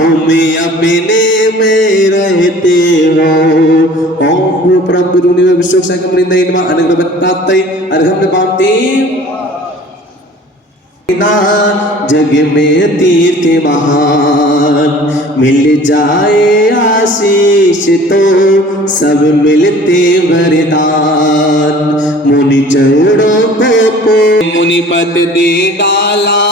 तुम्हें अपने में रहते हो। ओम परम गुरु निवे विश्व सागम निंदा इनमा अनुग्रह बताते अर्घम पामती जग में तीर्थ महान मिल जाए आशीष तो सब मिलते वरदान। मुनि चरणों को मुनिपत दे डाला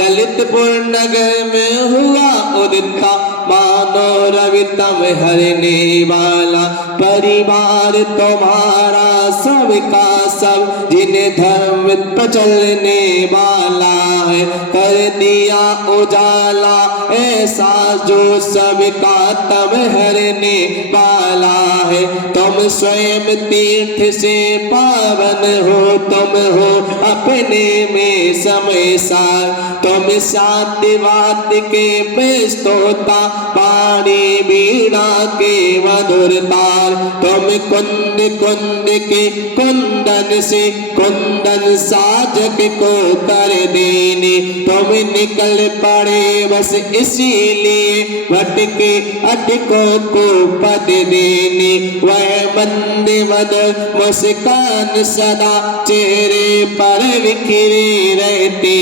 ललितपुर नगर में हुआ उदिता मानो रवि तम हरने वाला। परिवार तुम्हारा सबका सब जिन धर्म पर चलने वाला है कर दिया उजाला ऐसा जो सबका तम हरने वाला है। तुम स्वयं तीर्थ से पावन हो तुम हो अपने में समय सार। तुम शांति वाद के बेस्तोता पानी बीड़ा के मधुर तार। तुम कुंद कुंद के कुंदन से कुंदन साजक को कर देने तुम निकल पड़े बस इसीलिए भटके अटकों को पद देने। वह मंद मद मुस्कान सदा चेहरे पर बिखरे रहती।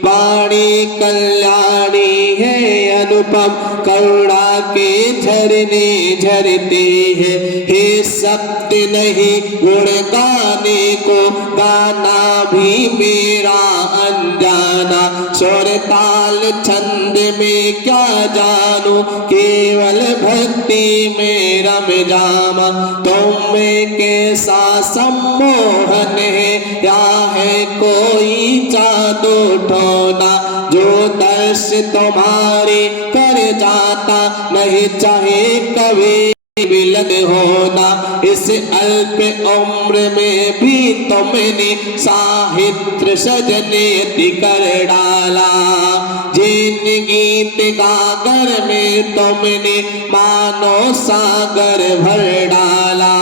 वाणी कल्याणी है अनुपम करुणा के झरने झरते हैं। हे सत्य नहीं गुण गाने को गाना भी मेरा अनजाना। स्वर ताल छंद में क्या जानू केवल भक्ति में रम जामा। तुम में कैसा सम्मोहन है या है कोई जादू ठोना जो दर्श तुम्हारे कर जाता नहीं चाहे कभी मिलन होना। इस अल्प उम्र में भी तुमने साहित्य सजने कर डाला। जिन गीत गागर में तुमने मानो सागर भर डाला।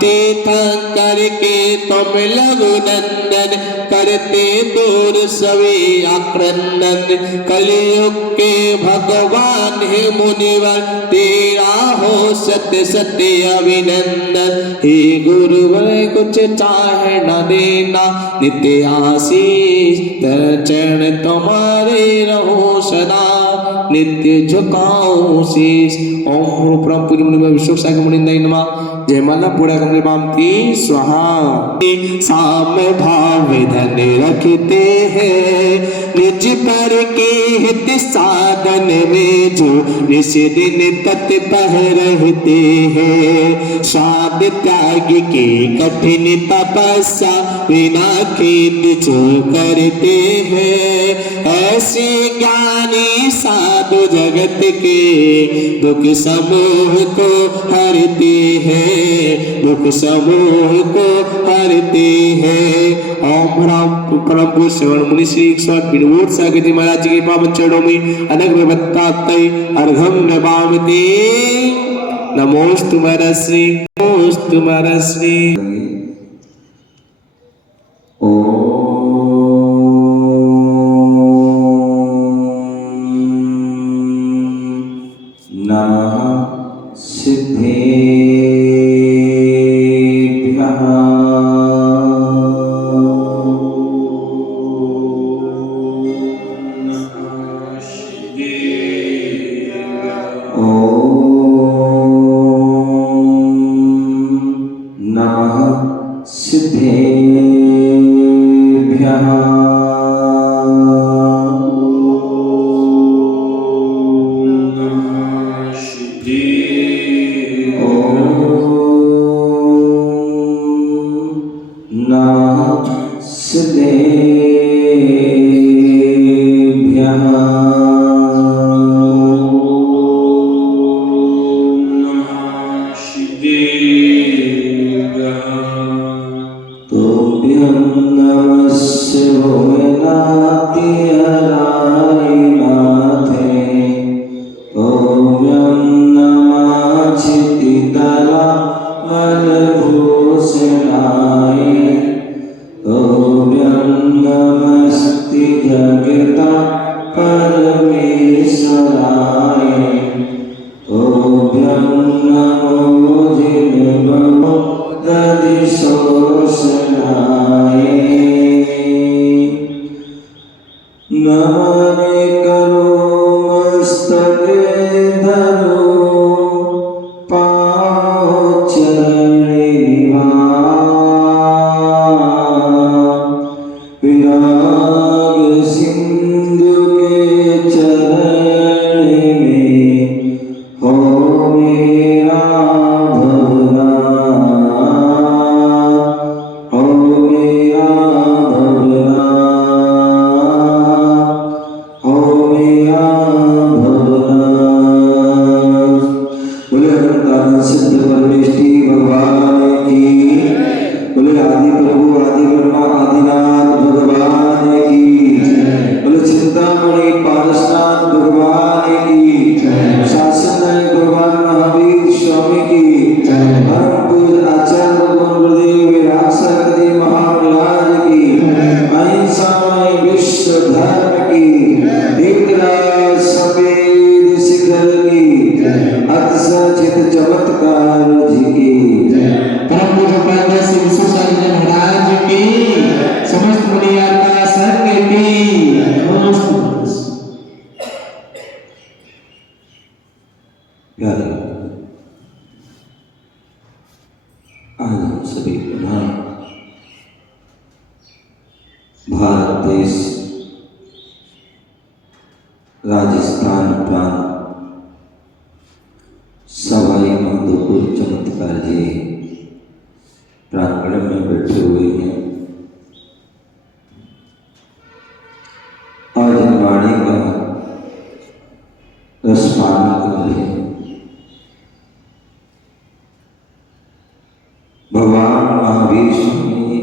तीर्थंकर के तुम लघु नंदन करते दूर सभी आक्रंदन। कलयुग के भगवान है मुनिवर तेरा हो सत्य सत्य अभिनंदन। हे गुरुवर कुछ चाहे न देना नित्य आशीष चरण तुम्हारे रहो सदा नित्य झुकाओ शीश। ओम परम पूज्य मुनि विश्व सागर मुनिंदाय नमः। जय माला पूरा कमरे बाम की स्वाहा। साम भाव धन रखते हैं निज पर के हित साधन में जो निस दिन तत्पर रहते हैं। स्वाद त्याग की कठिन तपस्या बिना खेद जो करते हैं। ऐसे ज्ञानी साधु जगत के दुख समूह को हरते हैं दुख समूह को हरते हैं। ओम राम परम श्रवण मुनि श्री 108 विनोद सागर जी महाराज जी के पावन चरणों में अनग्र बताते अर्घम नमामि। नमोस्तु महर्षि नमोस्तु महर्षि। नमः सिद्धेभ्यः। नमः सिद्धेभ्यः। सिद्धेभ्यः। प्यारे, आज हम सभी पुनः भारत देश राजस्थान प्रांत सवाई माधोपुर चमत्कार जी प्रांगण में बैठे हुए हैं और जिन वाणी का रसपान कर रहे हैं। भगवान महावीर स्वामी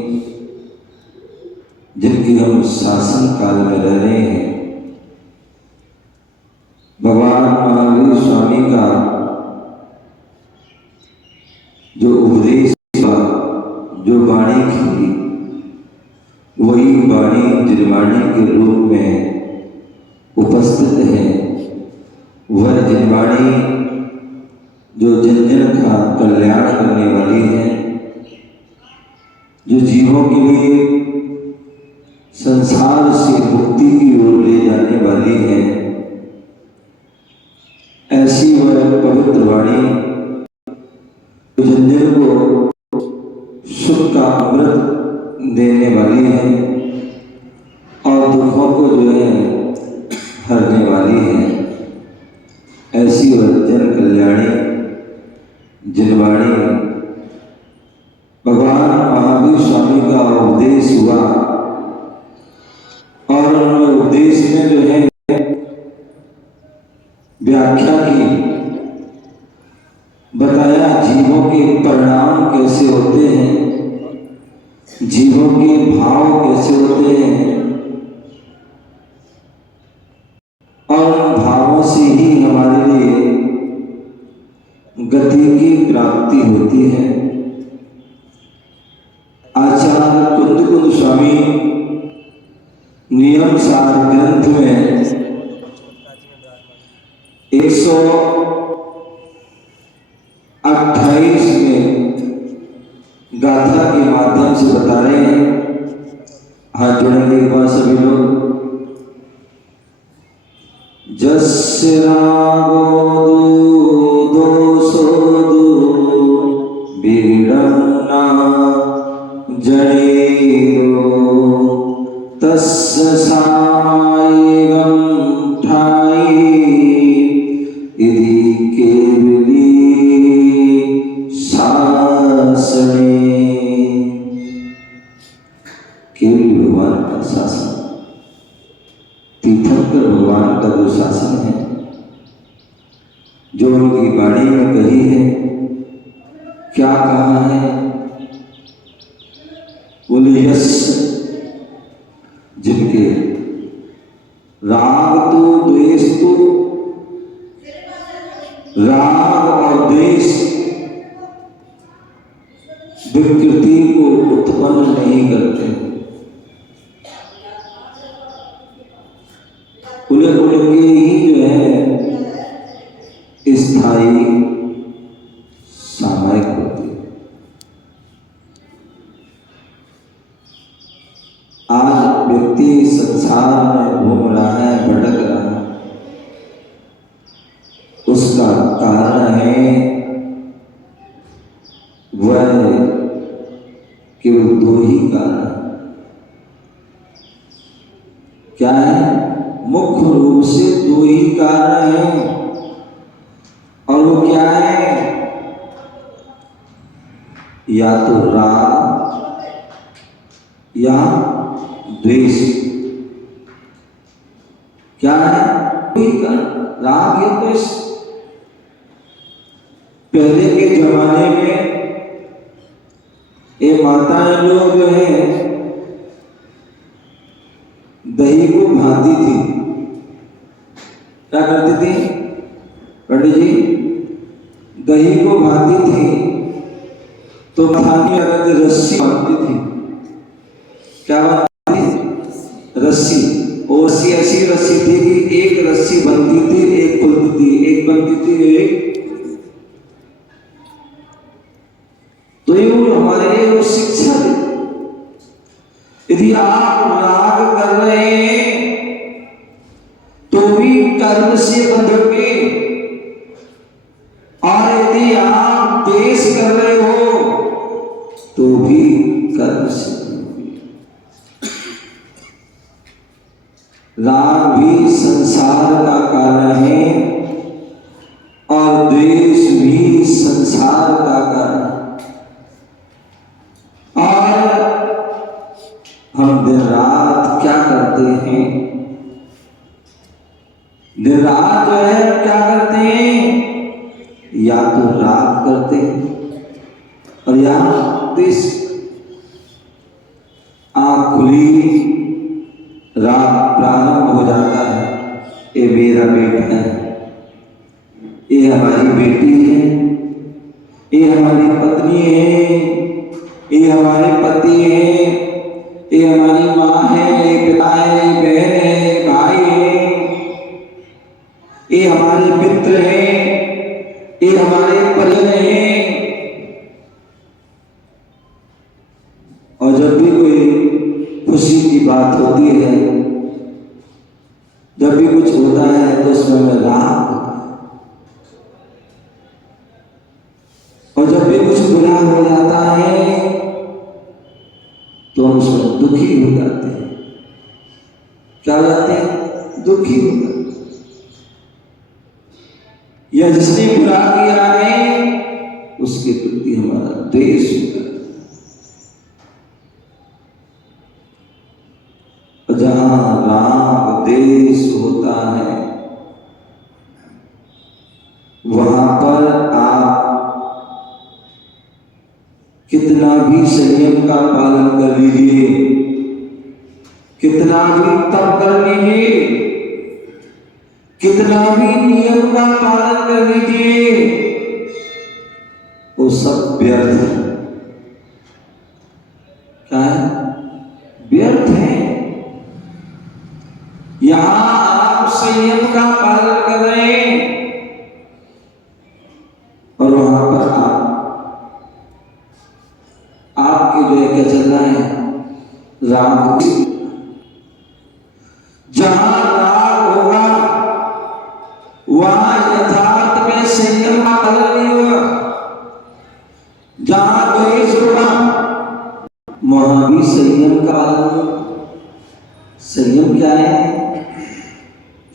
जिनकी हम शासन काल में रह रहे हैं, भगवान महावीर स्वामी का जो उपदेश का जो वाणी थी, वही वाणी जिनवाणी के रूप में उपस्थित है। वह जिनवाणी जो जन जन का कल्याण करने वाली है, जो जीवों के लिए संसार से मुक्ति की ओर ले जाने वाली है। ऐसी वह पवित्र वाणी जन जन को सुख का अमृत देने वाली है और दुखों को जो है हरने वाली है। ऐसी वह जन कल्याणी जिनवाणी भगवान महावीर स्वामी का उपदेश हुआ और उन्होंने उपदेश में जो है व्याख्या की, बताया जीवों के परिणाम कैसे होते हैं, जीवों के भाव कैसे होते हैं और उन भावों से ही हमारे लिए गति की प्राप्ति होती है। आचार्य कुंद स्वामी नियम सार ग्रंथ में 128 में गाथा के माध्यम से बता रहे हैं। हाथ जोड़ेंगे एक बार सभी लोग। जस्य रागो दोषो विडम्ना जनेरो तस्य सामायिगं ठायि इति केवली शासने। केवल भगवान का शासन, तीर्थंकर भगवान का जो शासन है, जो उनकी वाणी में कही है, क्या कहा है? बोले यश जिनके राग तो द्वेष तो राग और द्वेष विकृति को उत्पन्न नहीं करते, उनके ही जो है स्थायी सामायिक होती है। आज व्यक्ति संसार में घूम रहा है, भटक रहा है, उसका कारण है वह केवल दो ही कारण। क्या है? मुख्य रूप से दो ही कारण हैं और वो क्या है? या तो राग या द्वेष। क्या है? दो ही कारण, राग या द्वेष। पहले के जमाने में ये माताएं लोग जो है दही को भांती थी। क्या करती थी पंडित जी? दही को भांती थी तो भांती अगर रस्सी बांधती थी। क्या बांधती थी? रस्सी। और रस्सी ऐसी रस्सी थी कि एक रस्सी बनती थी, एक खुलती थी, एक बनती थी, एक। तो ये हमारे लिए वो शिक्षा है। यदि आप राग कर रहे हैं तो भी कर्म से बंधोगे, यदि आप देश कर रहे हो तो भी कर्म से राग भी संसार का कारण है और द्वेष भी संसार का कारण है। और हम दिन रात क्या करते हैं? दिन रात जो है क्या करते हैं? या तो राग करते हैं और या द्वेष। आंख खुली, राग प्रारंभ हो जाता है। ये मेरा बेटा है, ये हमारी बेटी है, ये हमारी पत्नी है, ये हमारे पति है, ये हमारी माँ है, ये पिता है, ये बहन है, ये भाई है, ये हमारे मित्र हैं, ये हमारे परिजन हैं। और जब भी कोई खुशी की बात होती है, जब भी कुछ होता है तो उसमें राग होता है। और जब भी कुछ बुरा हो जाता है तो हम उसमें दुखी हो जाते हैं। क्या हो जाते हैं? दुखी हो जाते हैं। या जिसने बुरा किया है उसके प्रति हमारा द्वेष हो जाता है। जहां राग द्वेष होता है वहां पर आप कितना भी संयम का पालन कर लीजिए, कितना भी तप कर लीजिए, कितना भी नियम का पालन कर लीजिए, वो सब व्यर्थ है। क्या है? व्यर्थ है। यहां आप संयम का पालन कर रहे हैं और वहां पर आपके जो है क्या चल रहा है? राग। जहां राग होगा वहां यथार्थ में संयम का पालन नहीं होगा। जहां द्वेष होगा वहां भी संयम का पालन होगा। संयम क्या है?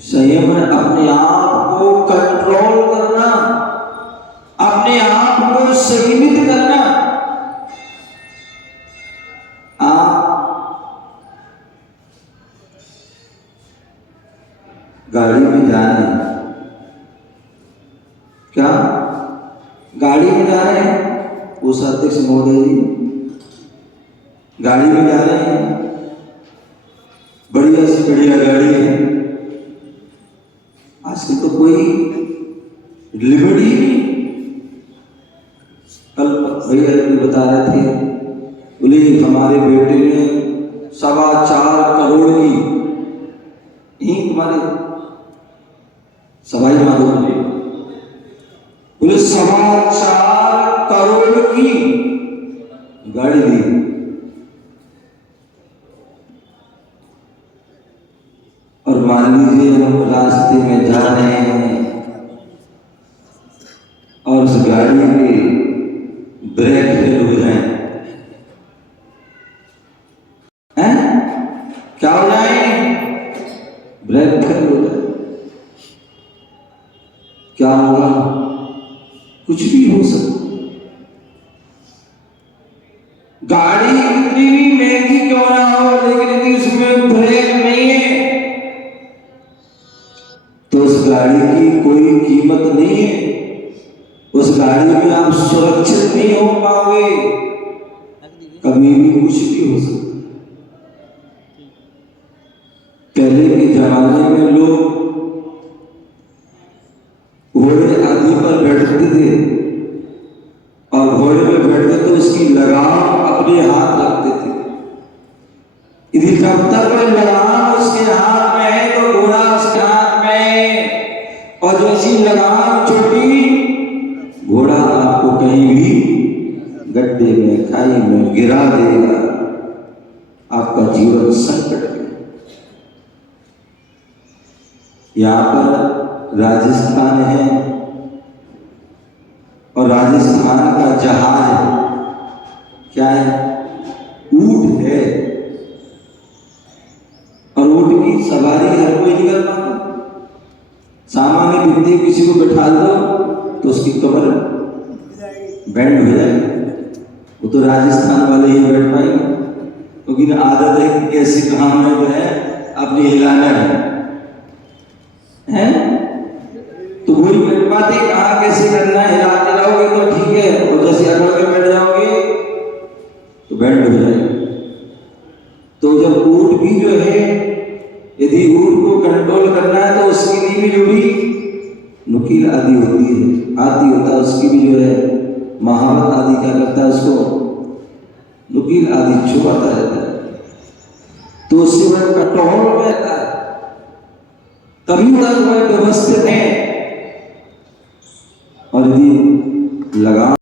संयम है अपने आप को कंट्रोल करना, अपने आप को संयमित करना। आप गाड़ी में जा रहे हैं, क्या गाड़ी में जा रहे हैं? उस अध्यक्ष महोदय जी गाड़ी में जा रहे हैं, बढ़िया से बढ़िया गाड़ी है। आजकल तो कोई लिमिट ही नहीं। कल भैया बता रहे थे, बोले हमारे बेटे ने 4.25 करोड़ की यही तुम्हारे सवाई माधोपुर में बोले 4.25 करोड़ की गाड़ी ली। और मान लीजिए हम रास्ते में जा रहे हैं और उस गाड़ी के ब्रेक फेल हो जाए, क्या हो जाए? ब्रेक फेल हो जाए, क्या होगा? कुछ भी हो सकता। गाड़ी कितनी भी महंगी क्यों ना हो, लेकिन यदि उसमें ब्रेक नहीं है तो उस गाड़ी की कोई कीमत नहीं है। उस गाड़ी में आप सुरक्षित नहीं हो पाओगे। कभी भी कुछ भी हो सकता। पहले के जमाने में लोग घोड़े आदि पर बैठते थे और घोड़े में बैठते तो उसकी लगाम अपने हाथ रखते थे। यदि जब तक लगाम उसके हाथ में है तो घोड़ा उसके हाथ में है, और जैसी लगाम छूटी घोड़ा आपको कहीं भी गड्ढे में खाई में गिरा देगा, आपका जीवन संकट में। यहाँ पर राजस्थान है, और राजस्थान का जहाज क्या है? ऊंट है। और ऊंट की सवारी हर कोई नहीं कर पाता। सामान्य व्यक्ति किसी को बैठा दो तो उसकी कमर बैंड हो जाए, वो तो राजस्थान वाले ही बैठ पाएंगे, क्योंकि आदत है कि कैसे कहाँ में जो है अपनी हिलाना है तो वही बैठ पाते, कहाँ कैसे करना है, हिलाते रहोगे तो ठीक है, और जैसे अकड़ के बैठ जाओगे तो बैंड हो जाएगा। तो जब ऊंट भी जो है, यदि ऊंट को कंट्रोल करना है तो उसके लिए भी जो भी नुकील आदि होती है, आदि होता है, उसकी भी जो है महावत आदि क्या करता है, उसको नुकील आदि छुपाता रहता है, तो उससे वह कंट्रोल में रहता है, तभी तक वह व्यवस्थित है। और यदि लगाम